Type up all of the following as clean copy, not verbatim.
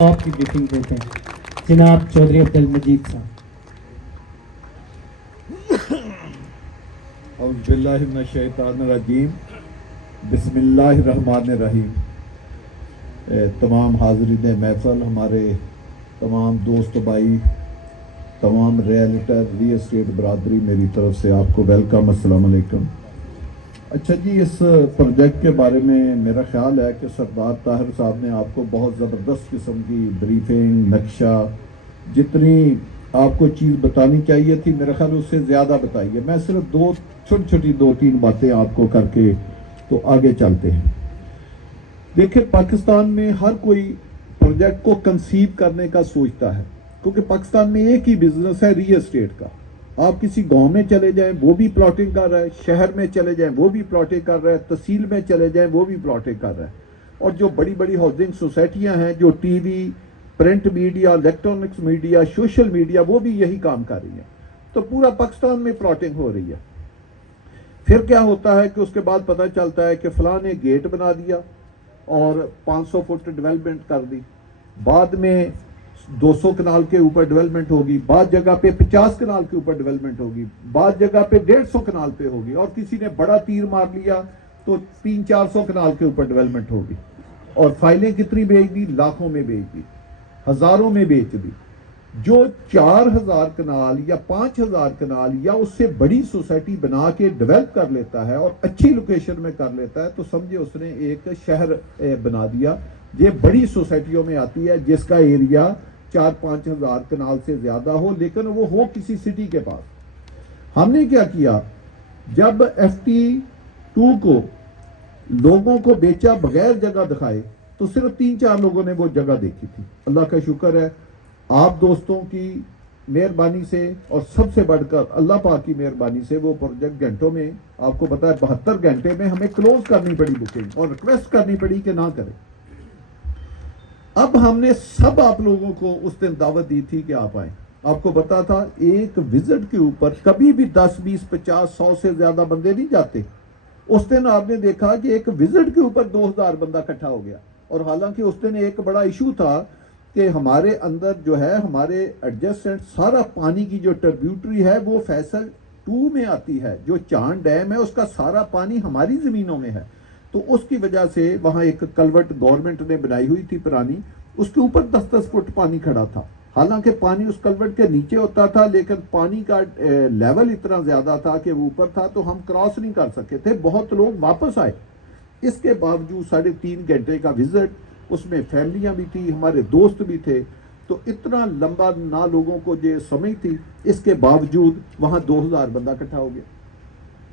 آپ کی بریفنگ دیتے ہیں جناب چودھری عبد المجید صاحب۔ اعوذ باللہ من الشیطان الرجیم، بسم اللہ الرحمن الرحیم۔ تمام حاضرین محفل، ہمارے تمام دوست بھائی، تمام ریئلٹر ریل اسٹیٹ برادری، میری طرف سے آپ کو ویلکم، السلام علیکم۔ اچھا جی، اس پروجیکٹ کے بارے میں میرا خیال ہے کہ سردار طاہر صاحب نے آپ کو بہت زبردست قسم کی بریفنگ، نقشہ، جتنی آپ کو چیز بتانی چاہیے تھی میرا خیال اس سے زیادہ بتائی ہے۔ میں صرف چھوٹی دو تین باتیں آپ کو کر کے تو آگے چلتے ہیں۔ دیکھیں، پاکستان میں ہر کوئی پروجیکٹ کو کنسیو کرنے کا سوچتا ہے، کیونکہ پاکستان میں ایک ہی بزنس ہے ریل اسٹیٹ کا۔ آپ کسی گاؤں میں چلے جائیں وہ بھی پلاٹنگ کر رہا ہے، شہر میں چلے جائیں وہ بھی پلاٹنگ کر رہا ہے، تحصیل میں چلے جائیں وہ بھی پلاٹنگ کر رہا ہے۔ اور جو بڑی بڑی ہاؤسنگ سوسائٹیاں ہیں، جو T V, print media, electronics media, social media, وہ بھی یہی کام کر رہی ہیں۔ تو پورا پاکستان میں پلاٹنگ ہو رہی ہے۔ پھر کیا ہوتا ہے کہ اس کے بعد پتہ چلتا ہے کہ فلاں نے گیٹ بنا دیا اور 500 فٹ ڈیولپمنٹ کر دی، بعد میں 200 کنال کے اوپر ڈیولپمنٹ ہوگی، بعض جگہ پہ 50 کنال کے اوپر ڈیولپمنٹ ہوگی، بعض جگہ پہ 150 کنال پہ ہوگی، اور کسی نے بڑا تیر مار لیا تو 300-400 کنال کے اوپر ڈیولپمنٹ ہوگی۔ اور فائلیں کتنی بھیج دی؟ لاکھوں میں بھیج دی، ہزاروں میں بیچ دی۔ جو 4000 کنال یا 5000 کنال یا اس سے بڑی سوسائٹی بنا کے ڈیولپ کر لیتا ہے اور اچھی لوکیشن میں کر لیتا ہے، تو سمجھے اس نے ایک شہر بنا دیا۔ یہ بڑی سوسائٹیوں میں آتی ہے جس کا ایریا 4-5 ہزار کنال سے زیادہ ہو، لیکن وہ ہو کسی سٹی کے پاس۔ ہم نے کیا کیا، جب FT2 کو لوگوں کو بیچا بغیر جگہ دکھائے تو صرف 3-4 لوگوں نے وہ جگہ دیکھی تھی۔ اللہ کا شکر ہے، آپ دوستوں کی مہربانی سے اور سب سے بڑھ کر اللہ پاک کی مہربانی سے وہ پروجیکٹ گھنٹوں میں، آپ کو پتا ہے 72 گھنٹے میں ہمیں کلوز کرنی پڑی بکنگ، اور ریکویسٹ کرنی پڑی کہ نہ کریں۔ اب ہم نے سب آپ لوگوں کو اس دن دعوت دی تھی کہ آپ آئیں۔ آپ کو پتا تھا ایک وزٹ کے اوپر کبھی بھی 10, 20, 50, 100 سے زیادہ بندے نہیں جاتے۔ اس دن آپ نے دیکھا کہ ایک وزٹ کے اوپر 2000 بندہ اکٹھا ہو گیا، اور حالانکہ اس دن ایک بڑا ایشو تھا کہ ہمارے اندر جو ہے، ہمارے ایڈجسٹنٹ سارا پانی کی جو ٹربیوٹری ہے وہ فیصل 2 میں آتی ہے، جو چاند ڈیم ہے اس کا سارا پانی ہماری زمینوں میں ہے۔ تو اس کی وجہ سے وہاں ایک کلوٹ گورنمنٹ نے بنائی ہوئی تھی پرانی، اس کے اوپر 10-10 فٹ پانی کھڑا تھا۔ حالانکہ پانی اس کلوٹ کے نیچے ہوتا تھا، لیکن پانی کا لیول اتنا زیادہ تھا کہ وہ اوپر تھا، تو ہم کراس نہیں کر سکے تھے۔ بہت لوگ واپس آئے، اس کے باوجود 3.5 گھنٹے کا وزٹ، اس میں فیملیاں بھی تھی، ہمارے دوست بھی تھے، تو اتنا لمبا نہ لوگوں کو یہ سمجھ تھی، اس کے باوجود وہاں 2000 بندہ اکٹھا ہو گیا۔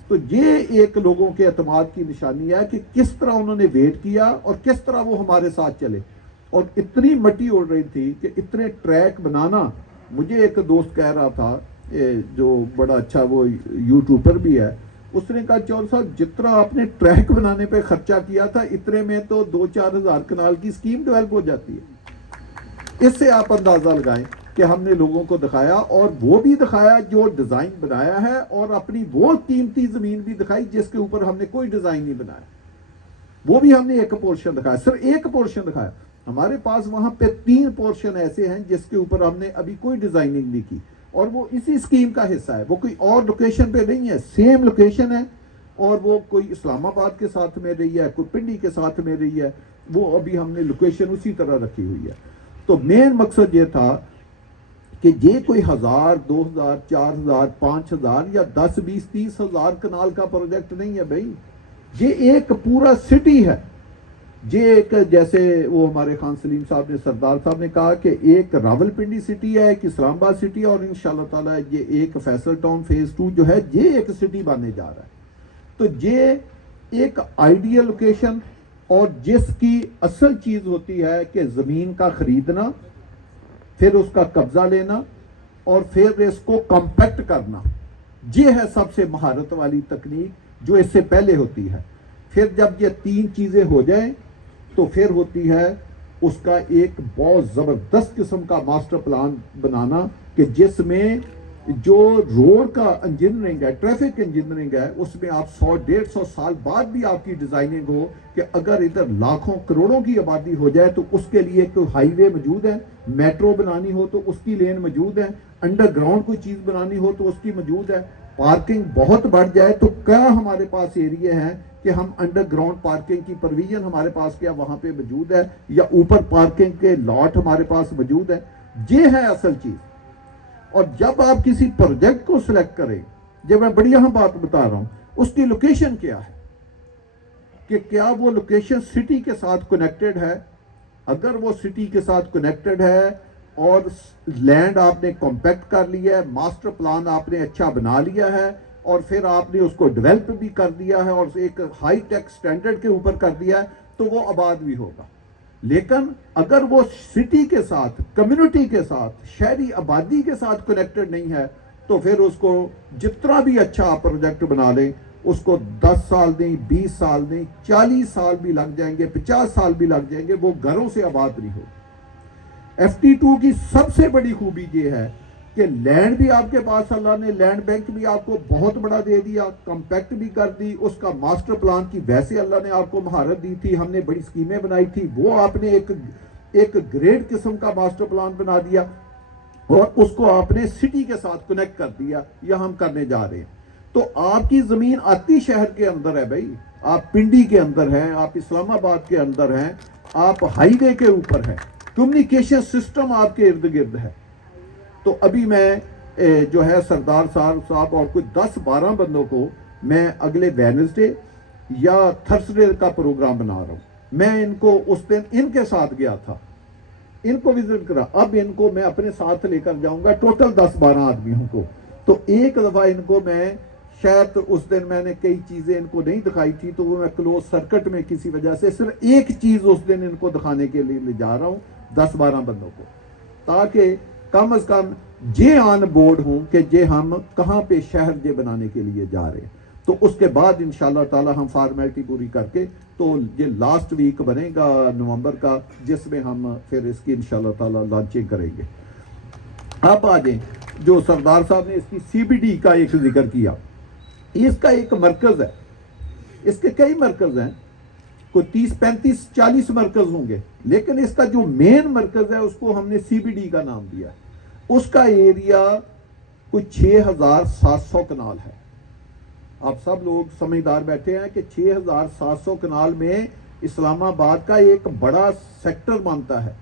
تو یہ ایک لوگوں کے اعتماد کی نشانی ہے کہ کس طرح انہوں نے ویٹ کیا اور کس طرح وہ ہمارے ساتھ چلے۔ اور اتنی مٹی اڑ رہی تھی کہ اتنے ٹریک بنانا، مجھے ایک دوست کہہ رہا تھا جو بڑا اچھا وہ یوٹیوبر بھی ہے، اس نے کہا چور صاحب جتنا آپ نے ٹریک بنانے پہ خرچہ کیا تھا، اتنے میں تو 2-4 ہزار کنال کی سکیم ڈیولپ ہو جاتی ہے۔ اس سے آپ اندازہ لگائیں کہ ہم نے لوگوں کو دکھایا، اور وہ بھی دکھایا جو ڈیزائن بنایا ہے، اور اپنی وہ قیمتی زمین بھی دکھائی جس کے اوپر ہم نے کوئی ڈیزائن نہیں بنایا، وہ بھی ہم نے ایک پورشن دکھایا، صرف ایک پورشن دکھایا۔ ہمارے پاس وہاں پہ 3 پورشن ایسے ہیں جس کے اوپر ہم نے ابھی کوئی ڈیزائننگ نہیں کی، اور وہ اسی سکیم کا حصہ ہے، وہ کوئی اور لوکیشن پہ نہیں ہے، سیم لوکیشن ہے، اور وہ کوئی اسلام آباد کے ساتھ میں رہی ہے، کوئی پنڈی کے ساتھ میں رہی ہے، وہ ابھی ہم نے لوکیشن اسی طرح رکھی ہوئی ہے۔ تو مین مقصد یہ تھا کہ یہ کوئی 1000, 2000, 4000, 5000 یا 10, 20, 30 ہزار کنال کا پروجیکٹ نہیں ہے بھائی، یہ ایک پورا سٹی ہے۔ یہ ایک، جیسے وہ ہمارے خان سلیم صاحب نے، سردار صاحب نے کہا کہ ایک راول پنڈی سٹی ہے، ایک اسلام آباد سٹی ہے، اور انشاءاللہ تعالیٰ یہ ایک فیصل ٹاؤن فیز 2 جو ہے، یہ ایک سٹی بننے جا رہا ہے۔ تو یہ ایک آئیڈیل لوکیشن، اور جس کی اصل چیز ہوتی ہے کہ زمین کا خریدنا، پھر اس کا قبضہ لینا، اور پھر اس کو کمپیکٹ کرنا، یہ ہے سب سے مہارت والی تکنیک جو اس سے پہلے ہوتی ہے۔ پھر جب یہ 3 چیزیں ہو جائیں تو پھر ہوتی ہے اس کا ایک بہت زبردست قسم کا ماسٹر پلان بنانا، کہ جس میں جو روڈ کا انجینئرنگ ہے، ٹریفک انجینئرنگ ہے، اس میں آپ 100-150 سال بعد بھی آپ کی ڈیزائننگ ہو کہ اگر ادھر لاکھوں کروڑوں کی آبادی ہو جائے تو اس کے لیے کوئی ہائی وے موجود ہے، میٹرو بنانی ہو تو اس کی لین موجود ہے، انڈر گراؤنڈ کوئی چیز بنانی ہو تو اس کی موجود ہے، پارکنگ بہت بڑھ جائے تو کیا ہمارے پاس ایریے ہیں کہ ہم انڈر گراؤنڈ پارکنگ کی پروویژن ہمارے پاس کیا وہاں پہ موجود ہے، یا اوپر پارکنگ کے لاٹ ہمارے پاس موجود ہے. یہ ہے اصل چیز. اور جب آپ کسی پروجیکٹ کو سلیکٹ کریں، جب میں بڑی اہم بات بتا رہا ہوں، اس کی لوکیشن کیا ہے کہ کیا وہ لوکیشن سٹی کے ساتھ کنیکٹڈ ہے. اگر وہ سٹی کے ساتھ کنیکٹڈ ہے اور لینڈ آپ نے کمپیکٹ کر لیا ہے، ماسٹر پلان آپ نے اچھا بنا لیا ہے اور پھر آپ نے اس کو ڈیولپ بھی کر دیا ہے اور ایک ہائی ٹیک سٹینڈرڈ کے اوپر کر دیا ہے تو وہ آباد بھی ہوگا. لیکن اگر وہ سٹی کے ساتھ، کمیونٹی کے ساتھ، شہری آبادی کے ساتھ کنیکٹڈ نہیں ہے تو پھر اس کو جتنا بھی اچھا آپ پروجیکٹ بنا لیں، اس کو 10 سال نہیں، 20 سال نہیں، 40 سال بھی لگ جائیں گے، 50 سال بھی لگ جائیں گے، وہ گھروں سے آباد نہیں ہوگی. FT2 کی سب سے بڑی خوبی یہ ہے کہ لینڈ بھی آپ کے پاس اللہ نے لینڈ بینک بھی آپ کو بہت بڑا دے دیا، کمپیکٹ بھی کر دی، اس کا ماسٹر پلان کی ویسے اللہ نے آپ کو مہارت دی تھی، ہم نے بڑی سکیمیں بنائی تھی، وہ آپ نے ایک گریڈ قسم کا ماسٹر پلان بنا دیا اور اس کو آپ نے سٹی کے ساتھ کنیکٹ کر دیا. یہ ہم کرنے جا رہے ہیں. تو آپ کی زمین آتی شہر کے اندر ہے بھائی، آپ پنڈی کے اندر ہیں، آپ اسلام آباد کے اندر ہیں، آپ ہائی وے کے اوپر ہیں، کمیونیکیشن سسٹم آپ کے ارد گرد ہے. تو ابھی میں جو ہے سردار صاحب اور کچھ 10-12 بندوں کو میں اگلے وینسڈے یا تھرسڈے کا پروگرام بنا رہا ہوں. میں ان کو اس دن ان کے ساتھ گیا تھا، ان کو وزٹ کرا، اب ان کو میں اپنے ساتھ لے کر جاؤں گا، ٹوٹل 10-12 آدمیوں کو. تو ایک دفعہ ان کو میں شاید اس دن میں نے کئی چیزیں ان کو نہیں دکھائی تھی تو وہ میں کلوز سرکٹ میں کسی وجہ سے صرف ایک چیز اس دن ان کو دکھانے کے لیے لے جا رہا ہوں 10-12 بندوں کو، تاکہ کم از کم یہ آن بورڈ ہوں کہ یہ ہم کہاں پہ شہر یہ بنانے کے لیے جا رہے ہیں. تو اس کے بعد انشاءاللہ تعالی ہم فارمیلٹی پوری کر کے تو یہ لاسٹ ویک بنے گا نومبر کا، جس میں ہم پھر اس کی انشاءاللہ تعالی لانچنگ کریں گے. آپ آ جائیں، جو سردار صاحب نے اس کی CBD کا ایک ذکر کیا، اس کا ایک مرکز ہے، اس کے کئی مرکز ہیں، کوئی 30-35-40 مرکز ہوں گے، لیکن اس کا جو مین مرکز ہے اس کو ہم نے CBD کا نام دیا. اس کا ایریا کوئی 6700 کنال ہے. آپ سب لوگ سمجھدار بیٹھے ہیں کہ 6700 کنال میں اسلام آباد کا ایک بڑا سیکٹر بنتا ہے.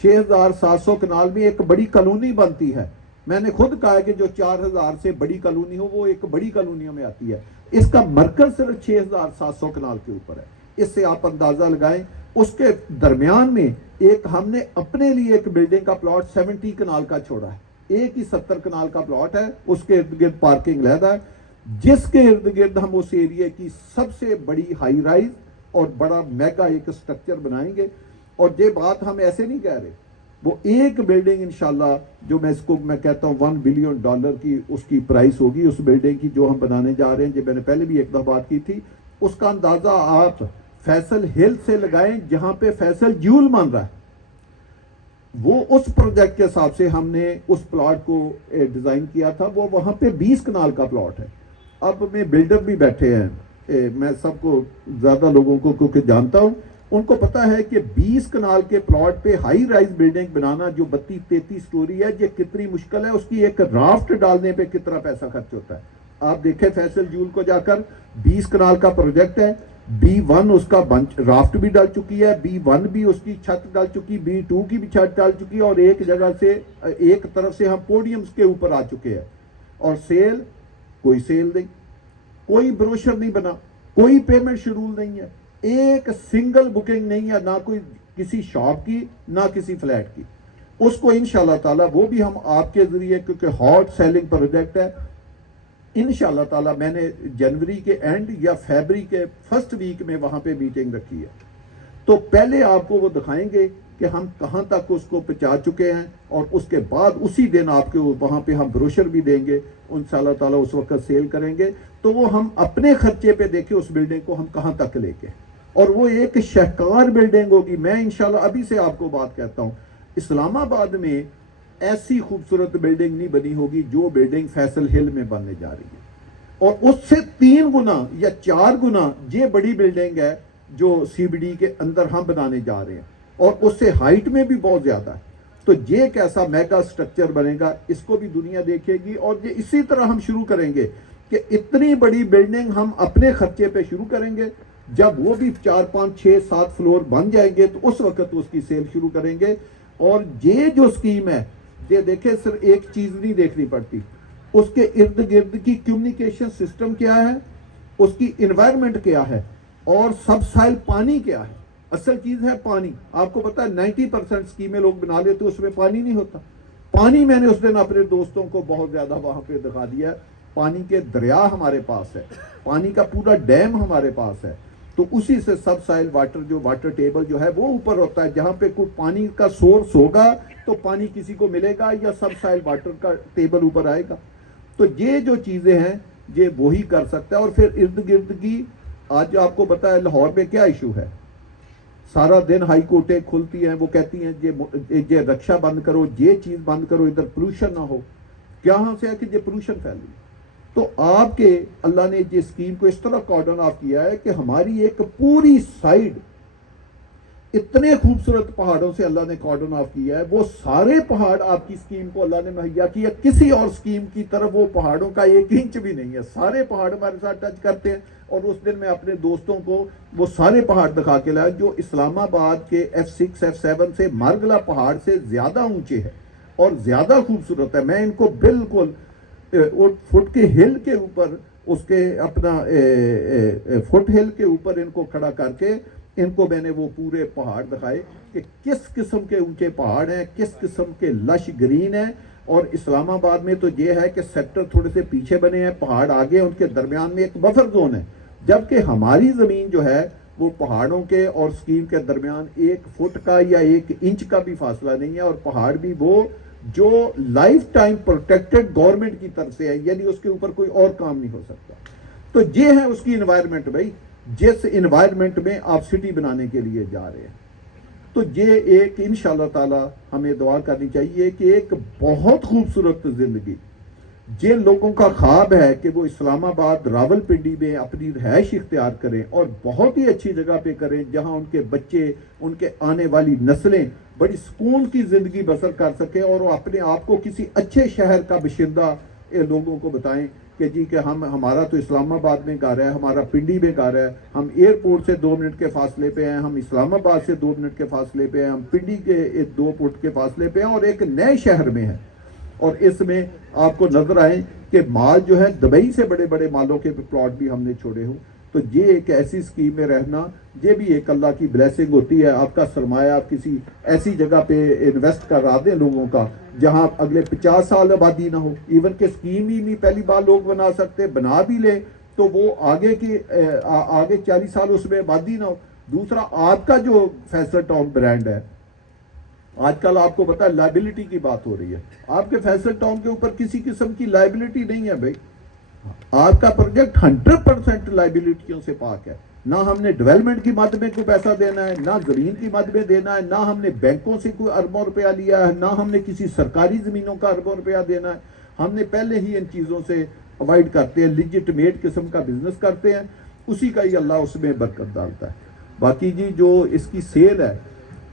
6700 کنال میں ایک بڑی کالونی بنتی ہے. میں نے خود کہا کہ جو 4000 سے بڑی کالونی ہو وہ ایک بڑی کالونیوں میں آتی ہے. اس کا مرکز صرف 6700 کنال کے اوپر ہے. اس سے آپ اندازہ لگائیں. اس کے درمیان میں ایک ہم نے اپنے لیے ایک بلڈنگ کا پلاٹ 70 کنال کا چھوڑا ہے. ایک ہی 70 کنال کا پلاٹ ہے، اس کے ارد گرد پارکنگ علیحدہ ہے، جس کے ارد گرد ہم اس ایریے کی سب سے بڑی ہائی رائز اور بڑا میگا ایک سٹرکچر بنائیں گے. اور یہ بات ہم ایسے نہیں کہہ رہے، وہ ایک بلڈنگ انشاءاللہ جو میں کہتا ہوں $1 بلین کی اس کی پرائس ہوگی اس بلڈنگ کی جو ہم بنانے جا رہے ہیں. جو میں نے پہلے بھی ایک دفعہ بات کی تھی، اس کا اندازہ آپ فیصل ہل سے لگائیں جہاں پہ فیصل جیول مان رہا ہے. وہ اس پروجیکٹ کے حساب سے ہم نے اس پلاٹ کو ڈیزائن کیا تھا، وہ وہاں پہ 20 کنال کا پلاٹ ہے. اب میں بلڈر بھی بیٹھے ہیں، میں سب کو زیادہ لوگوں کو کیونکہ جانتا ہوں، ان کو پتا ہے کہ 20 کنال کے پلاٹ پہ ہائی رائز بلڈنگ بنانا جو 32-33 سٹوری ہے یہ کتنی مشکل ہے. اس کی ایک رافٹ ڈالنے پہ کتنا پیسہ خرچ ہوتا ہے. آپ دیکھیں فیصل جیول کو جا کر، 20 کنال کا پروجیکٹ ہے، B1 اس کا رافٹ بھی ڈال چکی ہے، B1 بھی اس کی چھت ڈال چکی، B2 کی بھی چھت ڈال چکی ہے، اور ایک جگہ سے ایک طرف سے ہم پوڈیمز کے اوپر آ چکے ہیں. اور کوئی سیل نہیں، کوئی بروشر نہیں بنا، کوئی پیمنٹ شیڈول نہیں ہے، ایک سنگل بکنگ نہیں ہے، نہ کوئی کسی شاپ کی نہ کسی فلیٹ کی. اس کو انشاءاللہ تعالی وہ بھی ہم آپ کے ذریعے، کیونکہ ہاٹ سیلنگ پروجیکٹ ہے، انشاءاللہ تعالی میں نے جنوری کے اینڈ یا فیبری کے فرسٹ ویک میں وہاں پہ میٹنگ رکھی ہے. تو پہلے آپ کو وہ دکھائیں گے کہ ہم کہاں تک اس کو پہنچا چکے ہیں، اور اس کے بعد اسی دن آپ کو وہاں پہ ہم بروشر بھی دیں گے، انشاءاللہ تعالی اس وقت سیل کریں گے. تو وہ ہم اپنے خرچے پہ دیکھیں اس بلڈنگ کو ہم کہاں تک لے کے، اور وہ ایک شہکار بلڈنگ ہوگی. میں انشاءاللہ ابھی سے آپ کو بات کہتا ہوں، اسلام آباد میں ایسی خوبصورت بلڈنگ نہیں بنی ہوگی جو بلڈنگ فیصل ہل میں بننے جا رہی ہے، اور اس سے 3 گنا یا 4 گنا یہ بڑی بلڈنگ ہے جو سی بی ڈی کے اندر ہم بنانے جا رہے ہیں، اور اس سے ہائٹ میں بھی بہت زیادہ ہے۔ تو یہ کیسا میگا سٹرکچر بنے گا، اس کو بھی دنیا دیکھے گی، اور یہ اسی طرح ہم شروع کریں گے کہ اتنی بڑی بلڈنگ ہم اپنے خرچے پہ شروع کریں گے، جب وہ بھی 4 5 6 7 فلور بن جائیں گے تو اس وقت اس کی سیل شروع کریں گے۔ اور یہ جو سکیم ہے، یہ دیکھیں صرف ایک چیز نہیں دیکھنی پڑتی، اس کے ارد گرد کی کمیونیکیشن سسٹم کیا ہے، اس کی انوائرمنٹ کیا ہے، اور سب سائل پانی کیا ہے۔ اصل چیز ہے پانی۔ آپ کو پتا ہے 90% سکیمیں لوگ بنا لیتے اس میں پانی نہیں ہوتا۔ پانی میں نے اس دن اپنے دوستوں کو بہت زیادہ وہاں پہ دکھا دیا ہے، پانی کے دریا ہمارے پاس ہے، پانی کا پورا ڈیم ہمارے پاس ہے، تو اسی سے سب سائل واٹر جو واٹر ٹیبل جو ہے وہ اوپر ہوتا ہے، جہاں پہ کوئی پانی کا سورس ہوگا تو پانی کسی کو ملے گا یا سب سائل واٹر کا ٹیبل اوپر آئے گا۔ تو یہ جو چیزیں ہیں یہ وہی کر سکتا ہے۔ اور پھر ارد گرد کی، آج آپ کو پتا ہے لاہور میں کیا ایشو ہے، سارا دن ہائی کورٹیں کھلتی ہیں، وہ کہتی ہیں یہ رکشا بند کرو، یہ چیز بند کرو، ادھر پولوشن نہ ہو۔ کہاں سے ہے کہ یہ پولوشن پھیل رہی ہے؟ تو آپ کے اللہ نے یہ اسکیم کو اس طرح کارڈن آف کیا ہے کہ ہماری ایک پوری سائیڈ اتنے خوبصورت پہاڑوں سے اللہ نے کارڈن آف کیا ہے، وہ سارے پہاڑ آپ کی اسکیم کو اللہ نے مہیا کیا، کسی اور اسکیم کی طرف وہ پہاڑوں کا 1 انچ بھی نہیں ہے، سارے پہاڑ ہمارے ساتھ ٹچ کرتے ہیں۔ اور اس دن میں اپنے دوستوں کو وہ سارے پہاڑ دکھا کے لایا جو اسلام آباد کے F6 F7 سے مارگلا پہاڑ سے زیادہ اونچے ہے اور زیادہ خوبصورت ہے۔ میں ان کو بالکل فٹ کے ہل کے اوپر، اس کے اپنا فٹ ہل کے اوپر ان کو کھڑا کر کے ان کو میں نے وہ پورے پہاڑ دکھائے کہ کس قسم کے اونچے پہاڑ ہیں، کس قسم کے لش گرین ہیں۔ اور اسلام آباد میں تو یہ ہے کہ سیکٹر تھوڑے سے پیچھے بنے ہیں، پہاڑ آگے، ان کے درمیان میں ایک بفر زون ہے، جبکہ ہماری زمین جو ہے وہ پہاڑوں کے اور اسکیم کے درمیان 1 فٹ کا یا 1 انچ کا بھی فاصلہ نہیں ہے، اور پہاڑ بھی وہ جو لائف ٹائم پروٹیکٹڈ گورنمنٹ کی طرف سے ہے، یعنی اس کے اوپر کوئی اور کام نہیں ہو سکتا۔ تو یہ ہے اس کی انوائرمنٹ بھائی، جس انوائرمنٹ میں آپ سٹی بنانے کے لیے جا رہے ہیں۔ تو یہ ایک انشاءاللہ تعالی ہمیں دعا کرنی چاہیے کہ ایک بہت خوبصورت زندگی، جن لوگوں کا خواب ہے کہ وہ اسلام آباد راول پنڈی میں اپنی رہائش اختیار کریں اور بہت ہی اچھی جگہ پہ کریں، جہاں ان کے بچے، ان کے آنے والی نسلیں بڑی سکون کی زندگی بسر کر سکیں، اور وہ اپنے آپ کو کسی اچھے شہر کا باشندہ لوگوں کو بتائیں کہ جی کہ ہمارا تو اسلام آباد میں گھر ہے، ہمارا پنڈی میں گھر ہے، ہم ایئرپورٹ سے 2 منٹ کے فاصلے پہ ہیں، ہم اسلام آباد سے 2 منٹ کے فاصلے پہ ہیں، ہم پنڈی کے 2 فٹ کے فاصلے پہ ہیں، اور ایک نئے شہر میں ہیں۔ اور اس میں آپ کو نظر آئے کہ مال جو ہے دبئی سے بڑے بڑے مالوں کے پلاٹ بھی ہم نے چھوڑے ہوں۔ تو یہ ایک ایسی اسکیم میں رہنا، یہ بھی ایک اللہ کی بلیسنگ ہوتی ہے۔ آپ کا سرمایہ آپ کسی ایسی جگہ پہ انویسٹ کرا دیں لوگوں کا جہاں اگلے 50 سال آبادی نہ ہو، ایون کہ اسکیم ہی نہیں پہلی بار لوگ بنا سکتے، بنا بھی لیں تو وہ آگے 40 سال اس میں آبادی نہ ہو۔ دوسرا، آپ کا جو فیصل ٹاؤن برانڈ ہے، آج کل آپ کو پتا ہے لائبلٹی کی بات ہو رہی ہے، آپ کے فیصل ٹاؤن کے اوپر کسی قسم کی لائبلٹی نہیں ہے بھائی، آپ کا پروجیکٹ 100% لائبلٹیوں سے پاک ہے۔ نہ ہم نے ڈیولپمنٹ کی مد میں کوئی پیسہ دینا ہے، نہ زمین کی مد میں دینا ہے، نہ ہم نے بینکوں سے کوئی اربوں روپیہ لیا ہے، نہ ہم نے کسی سرکاری زمینوں کا اربوں روپیہ دینا ہے۔ ہم نے پہلے ہی ان چیزوں سے اوائڈ کرتے ہیں، لیجٹمیٹ قسم کا بزنس کرتے ہیں، اسی کا ہی اللہ اس میں برکت ڈالتا ہے۔ باقی جی جو اس کی سیل ہے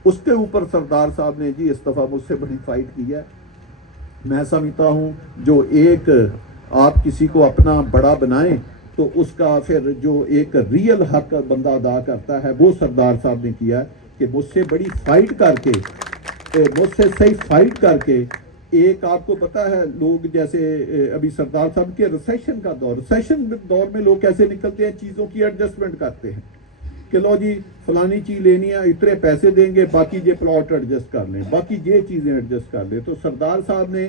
اس کے اوپر سردار صاحب نے جی اس دفعہ مجھ سے بڑی فائٹ کی ہے۔ میں سمجھتا ہوں جو ایک آپ کسی کو اپنا بڑا بنائیں تو اس کا پھر جو ایک ریئل حق بندہ ادا کرتا ہے وہ سردار صاحب نے کیا ہے کہ مجھ سے بڑی فائٹ کر کے، مجھ سے صحیح فائٹ کر کے، ایک آپ کو پتا ہے لوگ جیسے ابھی سردار صاحب کے ریسیشن کا دور، ریسیشن دور میں لوگ کیسے نکلتے ہیں، چیزوں کی ایڈجسٹمنٹ کرتے ہیں کہ لو جی فلانی چیز لینی ہے، اتنے پیسے دیں گے، باقی یہ پلاٹ ایڈجسٹ کر لیں، باقی یہ چیزیں ایڈجسٹ کر لیں۔ تو سردار صاحب نے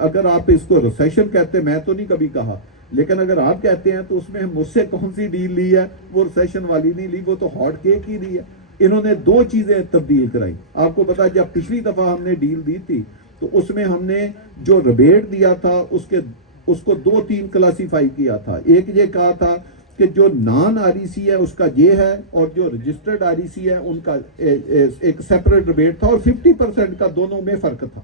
اگر آپ اس کو ریسیشن کہتے ہیں، میں تو نہیں کبھی کہا، لیکن اگر آپ کہتے ہیں تو اس میں مجھ سے کون سی ڈیل لی ہے، وہ ریسیشن والی نہیں لی، وہ تو ہاٹ کیک ہی لی ہے۔ انہوں نے 2 چیزیں تبدیل کرائی۔ آپ کو پتا جب پچھلی دفعہ ہم نے ڈیل دی تھی تو اس میں ہم نے جو ریبیٹ دیا تھا اس کو 2-3 کلاسیفائی کیا تھا۔ ایک یہ کہا تھا کہ جو نان آر ای سی ہے اس کا یہ ہے، اور جو رجسٹرڈ آر ای سی ہے ان کا ایک سیپریٹ ریبیٹ تھا، اور 50% کا دونوں میں فرق تھا۔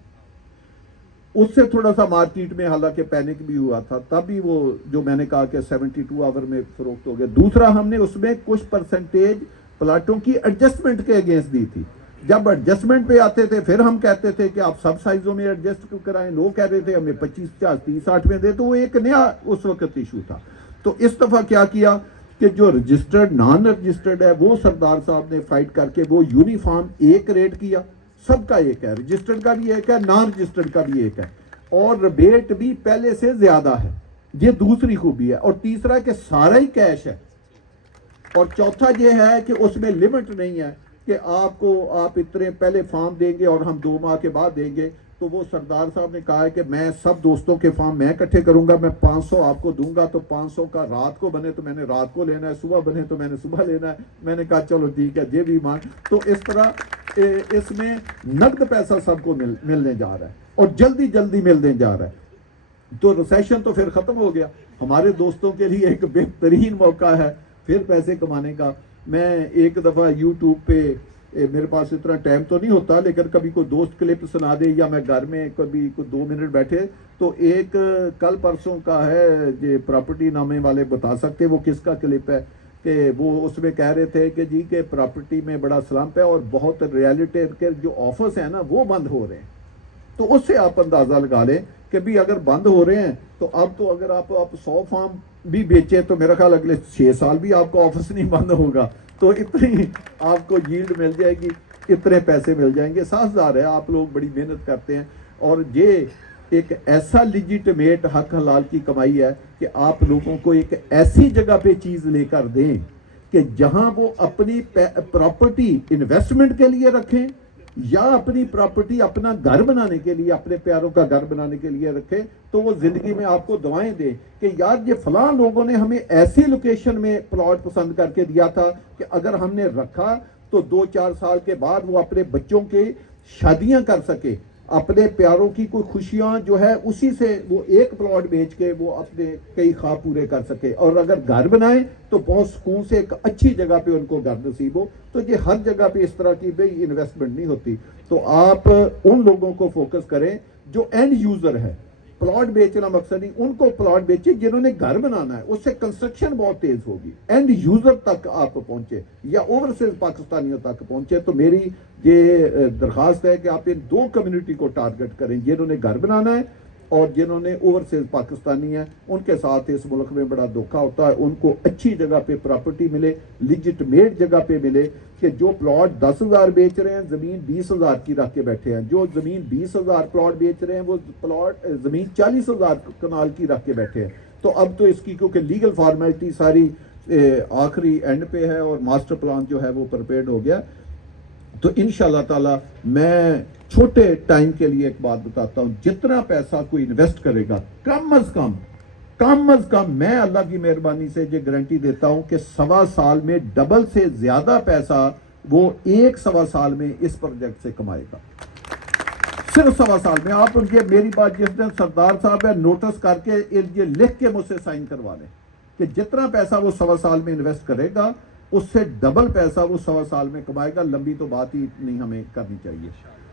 اس سے تھوڑا سا مارکیٹ میں حالانکہ پینک بھی ہوا تھا، تب بھی وہ جو میں نے کہا کہ 72 آور میں فروخت ہو گیا۔ دوسرا ہم نے اس میں کچھ پرسنٹیج پلاٹوں کی ایڈجسٹمنٹ کے اگینسٹ دی تھی، جب ایڈجسٹمنٹ پہ آتے تھے پھر ہم کہتے تھے کہ آپ سب سائزوں میں ایڈجسٹ کیوں کرائیں، لوگ کہہ رہے تھے ہمیں 25 50 30 60 میں دے، تو وہ ایک نیا اس وقت ایشو تھا۔ تو اس دفعہ کیا کیا کہ جو رجسٹرڈ نان رجسٹرڈ ہے وہ سردار صاحب نے فائٹ کر کے وہ یونیفارم ایک ریٹ کیا، سب کا ایک ہے، رجسٹرڈ کا بھی ایک ہے، نان رجسٹرڈ کا بھی ایک ہے، اور ریٹ بھی پہلے سے زیادہ ہے، یہ دوسری خوبی ہے۔ اور تیسرا کہ سارا ہی کیش ہے، اور چوتھا یہ ہے کہ اس میں لمٹ نہیں ہے کہ آپ اتنے پہلے فارم دیں گے اور ہم 2 ماہ کے بعد دیں گے۔ تو وہ سردار صاحب نے کہا ہے کہ میں سب دوستوں کے فارم میں اکٹھے کروں گا، میں 500 آپ کو دوں گا، تو 500 کا رات کو بنے تو میں نے رات کو لینا ہے، صبح بنے تو میں نے صبح لینا ہے۔ میں نے کہا چلو ٹھیک ہے، یہ بھی مان۔ تو اس طرح اس میں نقد پیسہ سب کو ملنے جا رہا ہے اور جلدی جلدی ملنے جا رہا ہے۔ تو ریسیشن تو پھر ختم ہو گیا، ہمارے دوستوں کے لیے ایک بہترین موقع ہے پھر پیسے کمانے کا۔ میں ایک دفعہ یوٹیوب پہ، میرے پاس اتنا ٹائم تو نہیں ہوتا، لیکن کبھی کوئی دوست کلپ سنا دے یا میں گھر میں کبھی کوئی 2 منٹ بیٹھے، تو ایک کل پرسوں کا ہے یہ پراپرٹی نامے والے بتا سکتے وہ کس کا کلپ ہے، کہ وہ اس میں کہہ رہے تھے کہ جی کہ پراپرٹی میں بڑا سلمپ ہے اور بہت ریالٹی کے جو آفرز ہیں نا وہ بند ہو رہے ہیں۔ تو اس سے آپ اندازہ لگا لیں کہ بھی اگر بند ہو رہے ہیں تو اب تو اگر آپ 100 فارم بھی بیچے تو میرا خیال اگلے 6 سال بھی آپ کا آفس نہیں بند ہوگا، تو اتنی آپ کو ییلڈ مل جائے گی، اتنے پیسے مل جائیں گے۔ سازدار ہے، آپ لوگ بڑی محنت کرتے ہیں، اور یہ ایک ایسا لیجیٹمیٹ حق حلال کی کمائی ہے کہ آپ لوگوں کو ایک ایسی جگہ پہ چیز لے کر دیں کہ جہاں وہ اپنی پراپرٹی انویسٹمنٹ کے لیے رکھیں یا اپنی پراپرٹی اپنا گھر بنانے کے لیے، اپنے پیاروں کا گھر بنانے کے لیے رکھیں، تو وہ زندگی میں آپ کو دعائیں دیں کہ یار یہ فلاں لوگوں نے ہمیں ایسی لوکیشن میں پلاٹ پسند کر کے دیا تھا کہ اگر ہم نے رکھا تو 2-4 سال کے بعد وہ اپنے بچوں کے شادیاں کر سکے، اپنے پیاروں کی کوئی خوشیاں جو ہے اسی سے وہ ایک پلاٹ بیچ کے وہ اپنے کئی خواب پورے کر سکے، اور اگر گھر بنائیں تو بہت سکون سے ایک اچھی جگہ پہ ان کو گھر نصیب ہو۔ تو یہ ہر جگہ پہ اس طرح کی بھئی انویسٹمنٹ نہیں ہوتی۔ تو آپ ان لوگوں کو فوکس کریں جو اینڈ یوزر ہے، پلاٹ بیچنا مقصد نہیں، ان کو پلاٹ بیچے جنہوں نے گھر بنانا ہے، اس سے کنسٹرکشن بہت تیز ہوگی، اینڈ یوزر تک آپ پہنچے یا اوورسیز پاکستانیوں تک پہنچے۔ تو میری یہ درخواست ہے کہ آپ ان 2 کمیونٹی کو ٹارگٹ کریں، جنہوں نے گھر بنانا ہے اور جنہوں نے اوورسیز پاکستانی ہیں۔ ان کے ساتھ اس ملک میں بڑا دھوکہ ہوتا ہے، ان کو اچھی جگہ پہ پراپرٹی ملے، لیجٹمیٹ جگہ پہ ملے، کہ جو پلاٹ 10,000 بیچ رہے ہیں زمین 20,000 کی رکھ کے بیٹھے ہیں، جو زمین 20,000 پلاٹ بیچ رہے ہیں وہ پلاٹ زمین 40,000 کنال کی رکھ کے بیٹھے ہیں۔ تو اب تو اس کی کیونکہ لیگل فارمیلٹی ساری آخری اینڈ پہ ہے اور ماسٹر پلان جو ہے وہ پرپیئرڈ ہو گیا۔ تو انشاءاللہ تعالی میں چھوٹے ٹائم کے لیے ایک بات بتاتا ہوں، جتنا پیسہ کوئی انویسٹ کرے گا کم از کم میں اللہ کی مہربانی سے یہ گارنٹی دیتا ہوں کہ 1.25 سال میں ڈبل سے زیادہ پیسہ وہ 1.25 سال میں اس پروجیکٹ سے کمائے گا، صرف 1.25 سال میں۔ آپ یہ میری بات جس دن سردار صاحب ہے نوٹس کر کے یہ لکھ کے مجھ سے سائن کروا لیں کہ جتنا پیسہ وہ 1.25 سال میں انویسٹ کرے گا اس سے ڈبل پیسہ وہ 1.25 سال میں کمائے گا۔ لمبی تو بات ہی نہیں ہمیں کرنی چاہیے۔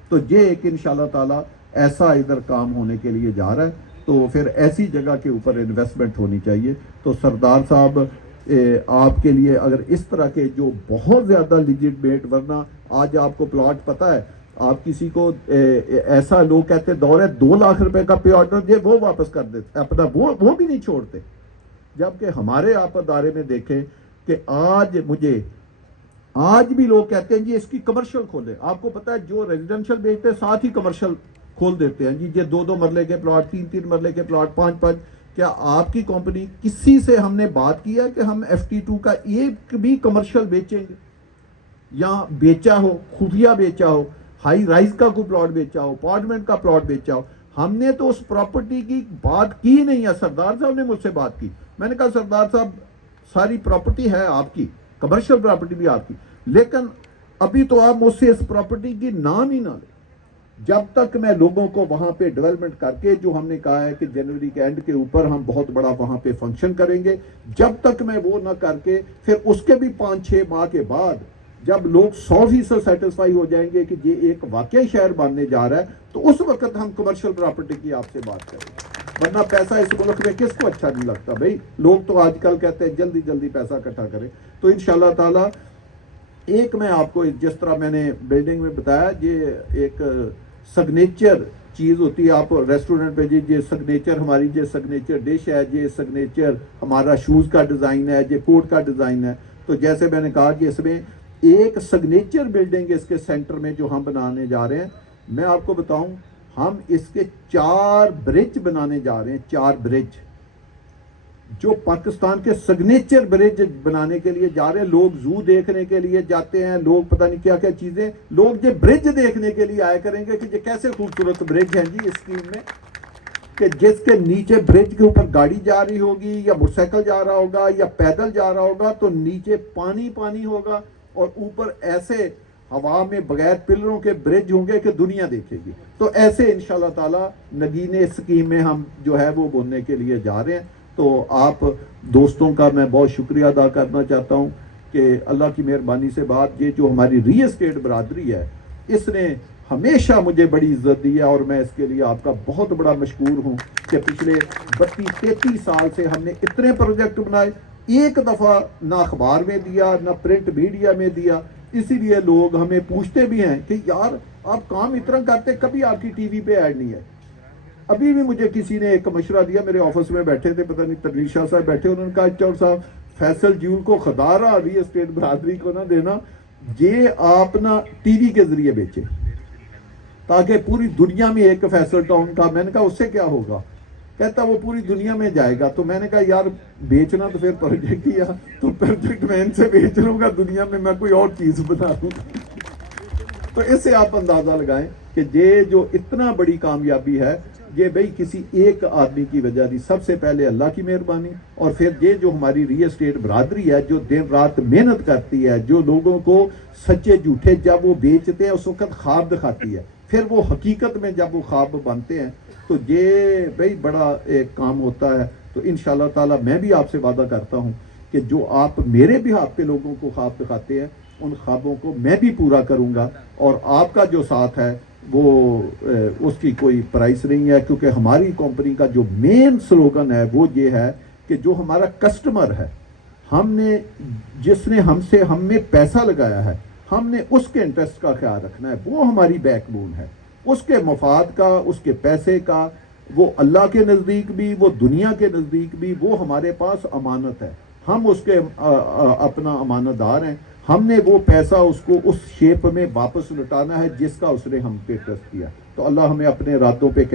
تو یہ ایک انشاءاللہ تعالی ایسا ادھر کام ہونے کے لیے جا رہا ہے، تو پھر ایسی جگہ کے اوپر انویسٹمنٹ ہونی چاہیے۔ تو سردار صاحب آپ کے لیے اگر اس طرح کے جو بہت زیادہ لیجٹمیٹ، ورنہ آج آپ کو پلاٹ پتہ ہے، آپ کسی کو ایسا لوگ کہتے دور ہے 2 لاکھ روپے کا پہ آرڈر دے وہ واپس کر دیتے اپنا، وہ بھی نہیں چھوڑتے۔ جبکہ ہمارے آپ ادارے میں دیکھیں کہ آج بھی لوگ کہتے ہیں جی اس کی کمرشل کھولیں۔ آپ کو پتہ ہے جو ریزیڈنشل بیچتے ہیں ساتھ ہی کمرشل کھول دیتے ہیں، جی یہ 2 مرلے کے پلاٹ، 3 مرلے کے پلاٹ، 5۔ کیا آپ کی کمپنی کسی سے ہم نے بات کیا ہے کہ ہم FT2 کا ایک بھی کمرشل بیچیں گے، یا بیچا ہو، خفیہ بیچا ہو، ہائی رائز کا کوئی پلاٹ بیچا ہو، اپارٹمنٹ کا پلاٹ بیچا ہو؟ ہم نے تو اس پراپرٹی کی بات کی نہیں ہے۔ سردار صاحب نے مجھ سے بات کی، میں نے کہا سردار صاحب ساری پراپرٹی ہے آپ کی، کمرشل پراپرٹی بھی آپ کی، لیکن ابھی تو آپ مجھ سے اس پراپرٹی کی نام ہی نہ لیں جب تک میں لوگوں کو وہاں پہ ڈیولپمنٹ کر کے، جو ہم نے کہا ہے کہ جنوری کے اینڈ کے اوپر ہم بہت بڑا وہاں پہ فنکشن کریں گے، جب تک میں وہ نہ کر کے پھر اس کے بھی 5-6 ماہ کے بعد جب لوگ 100% سیٹسفائی ہو جائیں گے کہ یہ ایک واقعی شہر بننے جا رہا ہے تو اس وقت ہم کمرشل پراپرٹی کی آپ سے بات کریں گے، ورنہ پیسہ اس ملک میں کس کو اچھا نہیں لگتا بھائی؟ لوگ تو آج کل کہتے ہیں جلدی جلدی پیسہ اکٹھا کریں. تو انشاءاللہ تعالی ایک میں آپ کو جس طرح میں نے بلڈنگ میں بتایا، یہ ایک سگنیچر چیز ہوتی ہے. آپ ریسٹورنٹ پہ جی یہ سگنیچر ہماری یہ سگنیچر ڈش ہے، یہ سگنیچر ہمارا شوز کا ڈیزائن ہے، یہ کوٹ کا ڈیزائن ہے. تو جیسے میں نے کہا کہ اس میں ایک سگنیچر بلڈنگ اس کے سینٹر میں جو ہم بنانے جا رہے ہیں، میں آپ کو بتاؤں ہم اس کے 4 برج بنانے جا رہے ہیں. 4 برج جو پاکستان کے سگنیچر برج بنانے کے لیے جا رہے ہیں. لوگ زو دیکھنے کے لیے جاتے ہیں، لوگ پتہ نہیں کیا کیا چیزیں، لوگ یہ برج دیکھنے کے لیے آیا کریں گے کہ یہ کیسے خوبصورت برج ہیں جی اس اسکیم میں، کہ جس کے نیچے برج کے اوپر گاڑی جا رہی ہوگی یا موٹر سائیکل جا رہا ہوگا یا پیدل جا رہا ہوگا تو نیچے پانی پانی ہوگا اور اوپر ایسے ہوا میں بغیر پلروں کے برج ہوں گے کہ دنیا دیکھے گی. تو ایسے انشاءاللہ تعالی نگین اسکیم میں ہم جو ہے وہ بننے کے لیے جا رہے ہیں. تو آپ دوستوں کا میں بہت شکریہ ادا کرنا چاہتا ہوں کہ اللہ کی مہربانی سے بات یہ جو ہماری ری اسٹیٹ برادری ہے اس نے ہمیشہ مجھے بڑی عزت دی ہے اور میں اس کے لیے آپ کا بہت بڑا مشکور ہوں کہ پچھلے 32-33 سال سے ہم نے اتنے پروجیکٹ بنائے، ایک دفعہ نہ اخبار میں دیا نہ پرنٹ میڈیا میں دیا. اسی لیے لوگ ہمیں پوچھتے بھی ہیں کہ یار آپ کام اتنا کرتے کبھی آپ کی ٹی وی پہ ایڈ نہیں ہے. ابھی بھی مجھے کسی نے ایک مشورہ دیا، میرے آفس میں بیٹھے تھے، پتہ نہیں تنویر شاہ صاحب بیٹھے، انہوں نے کہا چور صاحب فیصل جیول کو خدارہ ری اسٹیٹ برادری کو نہ دینا، یہ آپ نا ٹی وی کے ذریعے بیچے تاکہ پوری دنیا میں ایک فیصل ٹاؤن کا. میں نے کہا اس سے کیا ہوگا؟ کہتا وہ پوری دنیا میں جائے گا. تو میں نے کہا یار بیچنا تو پھر پروجیکٹ ہی ہے، تو پروجیکٹ میں ان سے بیچ لوں گا، دنیا میں کوئی اور چیز بنا لوں گا. تو اس سے آپ اندازہ لگائیں کہ یہ جو اتنا بڑی کامیابی ہے یہ بھئی کسی ایک آدمی کی وجہ نہیں، سب سے پہلے اللہ کی مہربانی، اور پھر یہ جو ہماری ری اسٹیٹ برادری ہے جو دن رات محنت کرتی ہے، جو لوگوں کو سچے جھوٹے جب وہ بیچتے ہیں اس وقت خواب دکھاتی ہے، پھر وہ حقیقت میں جب وہ خواب بنتے ہیں تو یہ بھئی بڑا ایک کام ہوتا ہے. تو انشاءاللہ تعالی میں بھی آپ سے وعدہ کرتا ہوں کہ جو آپ میرے بھی آپ کے لوگوں کو خواب دکھاتے ہیں ان خوابوں کو میں بھی پورا کروں گا، اور آپ کا جو ساتھ ہے وہ اس کی کوئی پرائس نہیں ہے، کیونکہ ہماری کمپنی کا جو مین سلوگن ہے وہ یہ ہے کہ جو ہمارا کسٹمر ہے، ہم نے جس نے ہم میں پیسہ لگایا ہے، ہم نے اس کے انٹرسٹ کا خیال رکھنا ہے. وہ ہماری بیک بون ہے، اس کے مفاد کا، اس کے پیسے کا، وہ اللہ کے نزدیک بھی، وہ دنیا کے نزدیک بھی، وہ ہمارے پاس امانت ہے. ہم اس کے اپنا امانت دار ہیں. ہم نے وہ پیسہ اس کو اس شیپ میں واپس لوٹانا ہے جس کا اس نے ہم پہ ٹرسٹ کیا. تو اللہ ہمیں اپنے ارادوں پہ